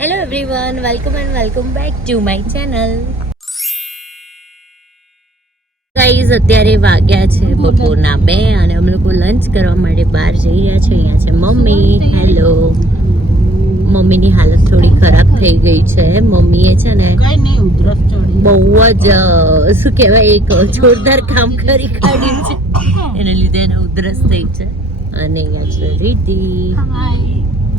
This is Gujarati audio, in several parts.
Hello everyone welcome and welcome back to my channel guys અત્યારે વાગ્યા છે બપોરના બે અને અમે લોકો લંચ કરવા માટે બહાર જઈ રહ્યા છે. અહીંયા છે મમ્મી. હેલો મમ્મીની હાલત થોડી ખરાબ થઈ ગઈ છે. મમ્મીએ છે ને બહુ જ શું કહેવાય એક જોરદાર કામ કરી કાઢ્યું છે. એને લીધે એને ઉધરસ થઈ છે. અને અહીંયા છે રીતિ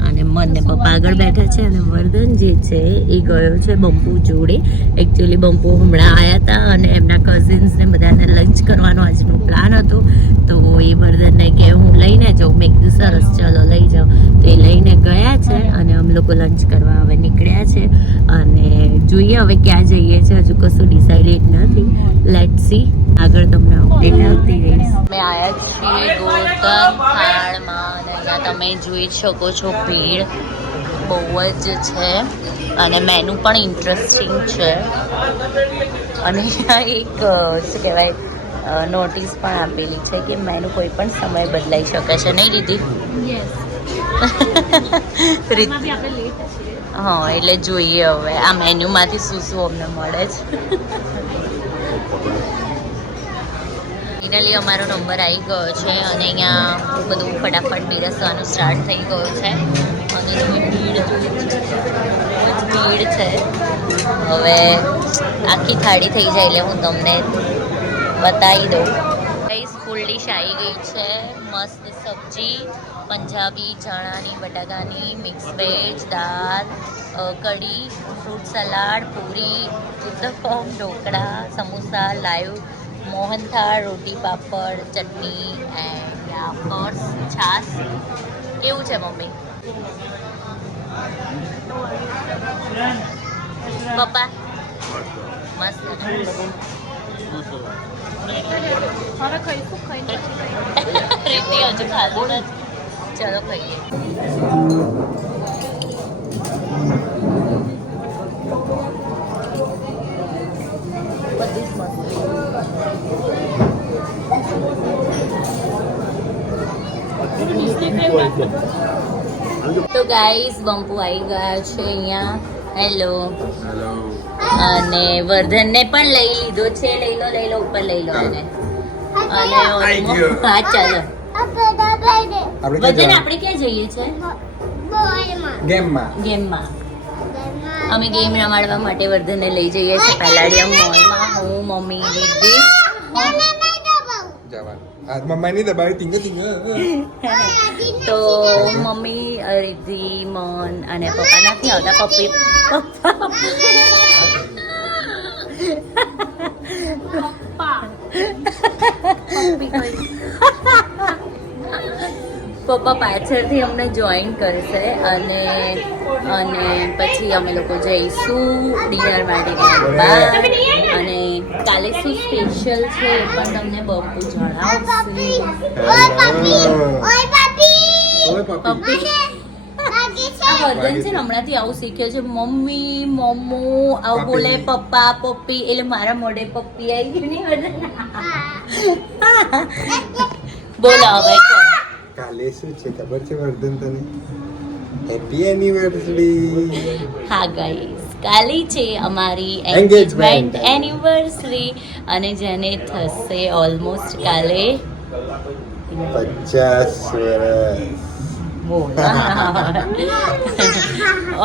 અને મને પપ્પા આગળ બેઠા છે અને વર્ધન જે છે એ ગયો છે બંપુ જોડે. એકચ્યુઅલી બંપુ હમણાં આવ્યા હતા અને એમના કઝિન્સને બધાને લંચ કરવાનો આજનો પ્લાન હતો. તો એ વર્ધનને કે હું લઈને જાઉં. મેં કીધું, સરસ, ચલો લઈ જાઓ. તો એ લઈને ગયા છે અને અમે લોકો લંચ કરવા હવે નીકળ્યા છે. અને જોઈએ હવે ક્યાં જઈએ છે. હજુ કશું ડિસાઇડેડ નથી. લેટ સી આગળ તમને અપડેટ આવતી રહીશ. અમે આવ્યા છીએ ગોર્ધન થાળમાં અને તમે જોઈ શકો છો ભીડ બહુ જ છે અને મેનુ પણ ઇન્ટરેસ્ટિંગ છે. અને એક શું કહેવાય નોટિસ પણ આપેલી છે કે મેનુ કોઈ પણ સમય બદલાઈ શકે છે. નહીં દીદી? હા એટલે જોઈએ હવે. આ મેન્યુમાંથી શું શું અમને મળે છે? ફાઇનલી અમારો નંબર આવી ગયો છે અને અહીંયા બધું ફટાફટ પીરસવાનું સ્ટાર્ટ થઈ ગયું છે. અને ભીડ ભીડ છે. હવે આખી થાળી થઈ જાય એટલે હું તમને બતાવી દઉં. કઈ ફૂલ ડીશ આવી ગઈ છે. મસ્ત સબ્જી, પંજાબી ચણાની, બટાકાની મિક્સ વેજ દાળ કઢી fruit salad puri, uttapam, dhokla, samosa, live mohanthal રોટી પાપડ ચટણી એન્ડ કોર્સ છાસ કેવું છે મમ્મી પપ્પા મસ્ત રીતિ હજુ ખાધું નથી ચલો ખાઈએ તો ગાઈસ બંપુ આવી ગયા છે અહીંયા. હેલો અને વર્ધનને પણ લઈ લીધો છે. લઈ લો લઈ લો ઉપર લઈ લો એને. અને. હા ચાલો. વર્ધન આપણે ક્યાં જઈએ છે? ગેમમાં. ગેમમાં. અમે ગેમ રમાડવા માટે વર્ધનને લઈ જઈએ છીએ. પેલાડિયમ મોલમાં હું મમ્મી દીદી. જવાનું મમ્મા ની દબાવી ટીંગ ટીંગ તો મમ્મી રિદ્ધિ મન અને પપ્પા નથી આવતા પપ્પી પપ્પા પપ્પા પાછળથી અમને જોઈન કરશે અને અને પછી અમે લોકો જઈશું ડિનર માટે કાલે શું સ્પેશિયલ છે એ પણ તમને બપુ જણાવશે. હમણાંથી આવું શીખ્યો છે મમ્મી મમ્મો આવું બોલે પપ્પા પપ્પી. એટલે મારા મોઢે પપ્પી આવી ગઈ નહીં વર્ધન બોલો હવે કાલે શું છે? ખબર છે વર્ધન તને? હેપી એનિવર્સરી હા ગાઈસ કાલે છે અમારી એન્ગેજમેન્ટ એનિવર્સરી અને જેને થશે ઓલમોસ્ટ કાલે પચાસ વર્ષ.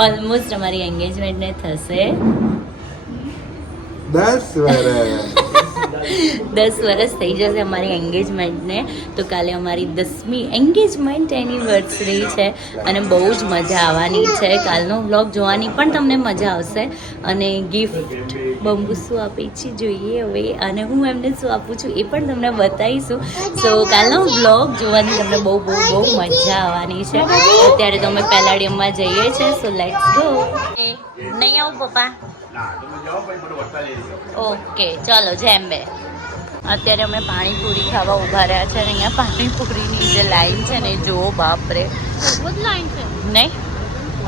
ઓલમોસ્ટ અમારી એન્ગેજમેન્ટને થશે. દસ વર્ષ. દસ વર્ષ થઈ જશે અમારી એન્ગેજમેન્ટને તો કાલે અમારી દસમી એન્ગેજમેન્ટ એનિવર્સરી છે અને બહુ જ મજા આવવાની છે. કાલનો વ્લોગ જોવાની પણ તમને મજા આવશે. અને ગિફ્ટ બંબુ શું આપે છે જોઈએ હવે. અને હું એમને શું આપું છું એ પણ તમને બતાવીશું. સો કાલનો વ્લોગ જોવાની તમને બહુ બહુ બહુ મજા આવવાની છે. અત્યારે તો અમે પેલાડીયમમાં જઈએ છીએ સો લેટ્સ ગો નહીં આવું, પપ્પા. ઓકે ચલો જેમ બે. અત્યારે અમે પાણીપુરી ખાવા ઊભા રહ્યા છે અને અહીંયા પાણીપુરીની જે લાઈન છે ને જો જુઓ બાપરે. નહીં?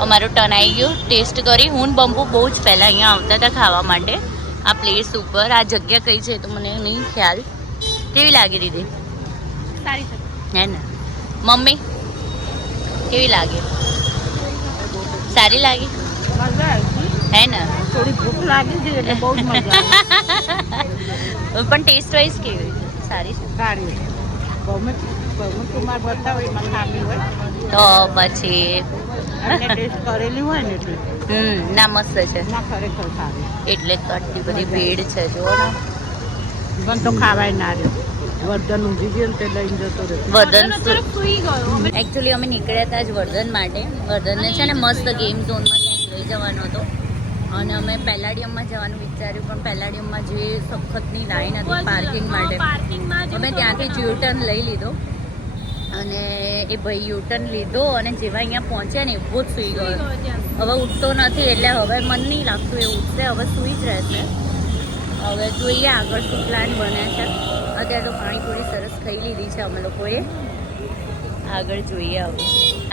અમારું ટર્ન આવી ગયું. ટેસ્ટ કરી. હું બંબુ બહુ જ પહેલાં અહીંયા આવતા હતા ખાવા માટે. આ પ્લેસ ઉપર આ જગ્યા કઈ છે તો મને નહીં ખ્યાલ. કેવી લાગી દીદી? હે ને? મમ્મી કેવી લાગે? સારી લાગી? હે ને? થોડી ભૂખ લાગી હતી એટલે બહુ જ મજા આવી. પણ ટેસ્ટ વાઇઝ કેવી છે? સારી છે? સારી તો પછી? કરેલી હોય ને એટલે. હમ ના મસ્ત છે. ના ખરેખર સારી. એટલે આટલી બધી ભીડ છે જો ને. પણ તો ખાવાય ના રહ્યો. વર્ધન ગયો તે લઈને જતો રહ્યો. વર્ધન એકચ્યુઅલી અમે નીકળ્યા હતા જ વર્ધન માટે. વર્ધનને છે ને મસ્ત ગેમ ઝોનમાં ક્યાંક લઈ જવાનો હતો. અને અમે પેલાડિયમમાં જવાનું વિચાર્યું પણ પેલાડિયમમાં જે સખતની લાઈન હતી પાર્કિંગ માટે અમે ત્યાંથી જ યુટર્ન લઈ લીધો. અને એ ભાઈ યુટર્ન લીધો અને જેવા અહીંયા પહોંચ્યા ને એવો જ સૂઈ ગયો. હવે ઉઠતો નથી એટલે હવે મન નહીં લાગતું એ ઉઠશે હવે સૂઈ જ રહેશે. હવે જોઈએ આગળ શું પ્લાન બને છે. અત્યારે તો પાણીપુરી સરસ ખાઈ લીધી છે અમે લોકોએ. આગળ જોઈએ હવે.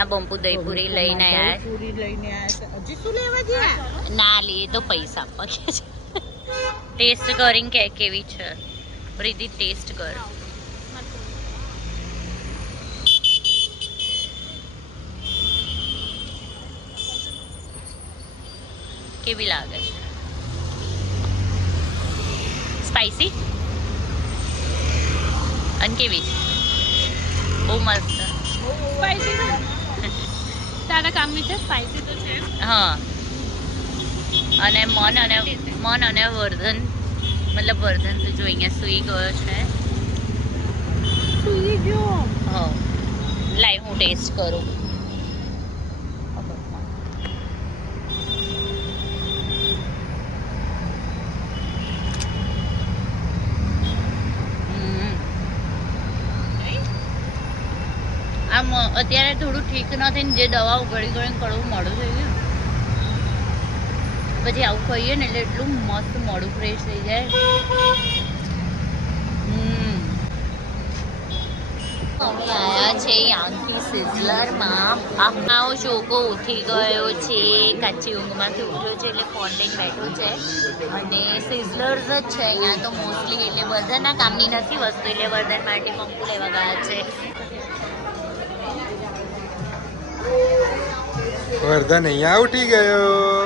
આ બંપુ દહીપુરી લઈને આવ્યા. પૂરી લઈને આવ્યા છે. હજી શું લેવા ગયા? ના લે તો પૈસા આપવા કે છે. ટેસ્ટ કરીને કે કેવી છે? રીતિ ટેસ્ટ કર. કેવી લાગે છે? સ્પાઈસી અને કેવી છે? બહુ મસ્ત. સ્પાઈસી છે તારા કામની છે? સ્પાઈસી તો છે. હા. અને મન અને મન અને વર્ધન મતલબ વર્ધન તો જો અહીંયા સૂઈ ગયો છે. સુઈ ગયો? હા. લાઈ હું ટેસ્ટ કરું. હમ. આમ અત્યારે થોડું ઠીક નથી ને જે દવાઓ ઘડી ગળીને કડવું મોડું થઈ ગયું. પછી આવું ખાઈએ ને એટલે એટલું મસ્ત મોડું ફ્રેશ થઈ જાય. અમે આયા છે યાંકી સિઝલરમાં. આખો ચોકો ઉઠી ગયો છે, કાચી ઊંઘમાંથી ઉઠ્યો છે એટલે ફોન લઈને બેઠો છે. અને સિઝલર્સ જ છે અહીંયા તો મોસ્ટલી એટલે વર્ધનના કામની નથી વસ્તુ, એટલે વર્ધન માટે પંપુ લેવા ગયા છે. વર્ધન અહીંયા ઉઠી ગયો.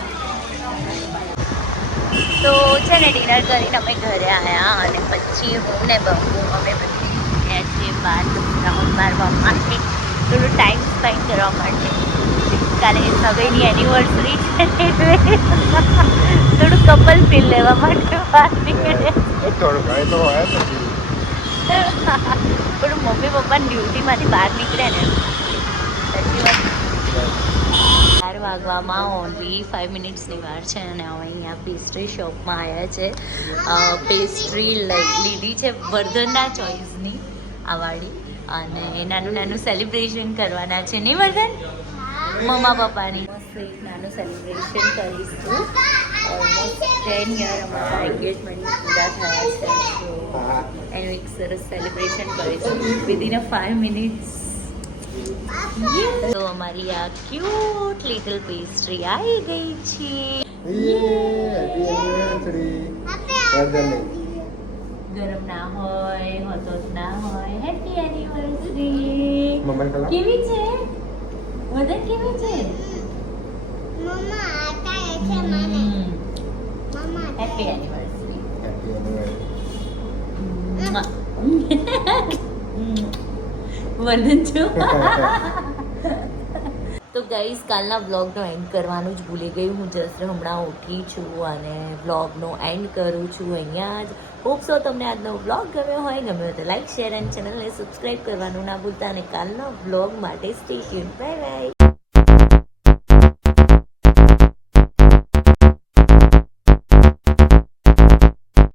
તો છે ને ડિનર કરીને અમે ઘરે આવ્યા અને પછી હું ને બહુ અમે બધી ગયા છીએ બહાર રાઉન્ડ મારવા માટે થોડું ટાઈમ સ્પેન્ડ કરવા માટે. કાલે સગાઈની એનિવર્સરી છે. થોડું કપલ ફીલ લેવા માટે બહાર. પણ મમ્મી પપ્પા ડ્યુટીમાંથી બહાર નીકળે ને. સાચી વાત ચાર વાગવામાં ઓનલી ફાઇવ મિનિટ્સની વાર છે અને અમે અહીંયા પેસ્ટ્રી શોપમાં આવ્યા છે. પેસ્ટ્રી લીધી છે વર્ધનના ચોઈસની આ વાળી. અને નાનું નાનું સેલિબ્રેશન કરવાના છે. નહીં વર્ધન? મમ્મા પપ્પાની. મસ્ત નાનું સેલિબ્રેશન કરીશું. ઓલમોસ્ટ ટેન યર અમારા એન્ગેજમેન્ટ પૂરા થયા છે. એનું એક સરસ સેલિબ્રેશન કરીશું. વિધિન અ ફાઇવ મિનિટ્સ તો અમારી આ ક્યુટ લિટલ પેસ્ટ્રી આવી ગઈ છે. ગરમ ના હોય હોતો જ ના હોય હેપી એનિવર્સરી કેવી છે? વદન કેવી છે? Happy anniversary Happy anniversary. Vardhan છું તો ગાઈઝ કાલના બ્લોગનો એન્ડ કરવાનું જ ભૂલી ગઈ હું. જસ્ટ હમણાં ઉઠી છું અને બ્લોગનો એન્ડ કરું છું અહીંયા જ. હોપ સો તમને આજનો બ્લોગ ગમ્યો હોય. ગમ્યો તો લાઈક શેર એન્ડ ચેનલને સબસ્ક્રાઈબ કરવાનું ના ભૂલતા. અને કાલના બ્લોગ માટે સ્ટે ટ્યુન બાય બાય